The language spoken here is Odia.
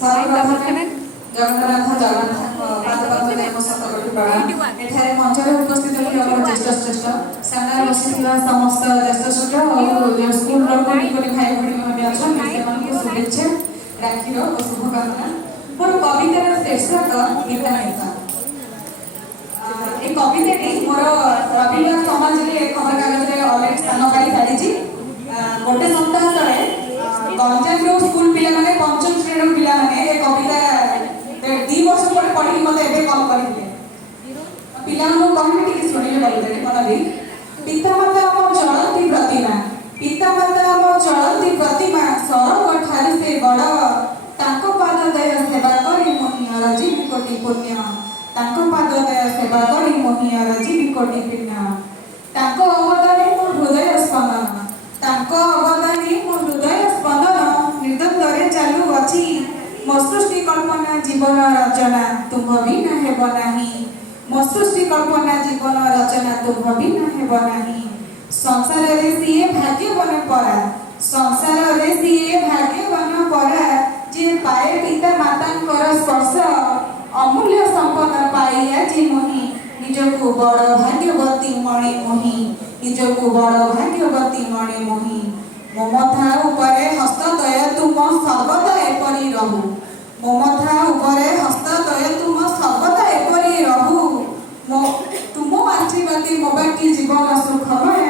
ଜଗନ୍ନାଥ ପାଦପଦ୍ମରେ ନମସ୍କାର କରୁଥିବା ଏଠାରେ ମଞ୍ଚରେ ଉପସ୍ଥିତ ଥିବା ଜ୍ୟେଷ୍ଠ ସାମ୍ନାରେ ବସିଥିବା ସମସ୍ତ ଜ୍ୟେଷ୍ଠ ଆଉ ସ୍କୁଲର କୁନି ଭାଇ ଭଉଣୀମାନେ ଅଛନ୍ତି ସେମାନଙ୍କୁ ଶୁଭେଚ୍ଛା ରାକ୍ଷୀର ଓ ଶୁଭକାମନା। ମୋର କବିତାର ଶୀର୍ଷକ ପିତାମାତା। এই কবিতাটি মোর রবিবার সমাজে খবরকাগজে অলরেডি স্থান পাই সারিছি। গোটে সপ্তাহ তলে গঞ্জামর স্কুল পিলা মানে পঞ্চম শ্রেণীর পিলা মানে এই কবিতা 2 বর্ষ পরে পড়ি মতে এবে কল করিলে পিলাମାନଙ୍କୁ କହିବି ଟିକେ ଶୁଣିଲେ କବିତାଟି ମନ ଦେଇ। ପିତାମାତା ଆମ ଚଳନ୍ତି ପ୍ରତିମା, ପିତାମାତା ଆମ ଚଳନ୍ତି ପ୍ରତିମା, ସରଗ ଠାରୁ ସେ ବଡ଼, ତାଙ୍କ ପାଦ ଦୟ ସେବା କରି ମୋହିଅର ଯିବି କୋଟି ପୁଣ୍ୟ, ତାଙ୍କ ପାଦ ଦୟ ସେବା କରି ମୋହିଅର ଯିବି କୋଟି ପୁଣ୍ୟ, ତାଙ୍କ ଅବଦାନେ ମୋ ହୃଦୟ ସ୍ପନ୍ଦନ, ତାଙ୍କ ଅବଦାନେ ମୋ ହୃଦୟ ସ୍ପନ୍ଦନ, ନିର୍ଦ୍ଦନ୍ଦରେ ଚାଲୁଅଛି ମୋ ସୃଷ୍ଟି କଳ୍ପନା ଜୀବନ ରଚନା, ତୁମ୍ଭ ବିନା ହେବ ନାହିଁ, ମୋ ସୃଷ୍ଟି କଳ୍ପନା ଜୀବନ ରଚନା ତୁମ୍ଭ ବିନା ହେବ ନାହିଁ। ସଂସାରରେ ସିଏ ଭାଗ୍ୟବାନ ପରା, ସଂସାରରେ ସିଏ ଭାଗ୍ୟବାନ ପରା, ଯିଏ ପାଏ ପିତା ମାତାଙ୍କର ସ୍ପର୍ଶ, ଅମୂଲ୍ୟ ସମ୍ପଦ ପାଇ ଆଜି ମୋହି ନିଜକୁ ବଡ଼ ଭାଗ୍ୟବତୀ ମଣି ମୋହି, ନିଜକୁ ବଡ଼ ଭାଗ୍ୟବତୀ ମଣି ମୋହି। ମମତା ଉପରେ ହସ୍ତଦୟ ତୁମ ସର୍ବଦା ଏପରି ରହୁ, ମମତା ଉପରେ ହସ୍ତଦୟ ତୁମ ସର୍ବଦା ଏପରି ରହୁ, ତୁମ ଆଶୀର୍ବାଦୀ ମୋ ବାକି ଜୀବନ ସୁଖମୟ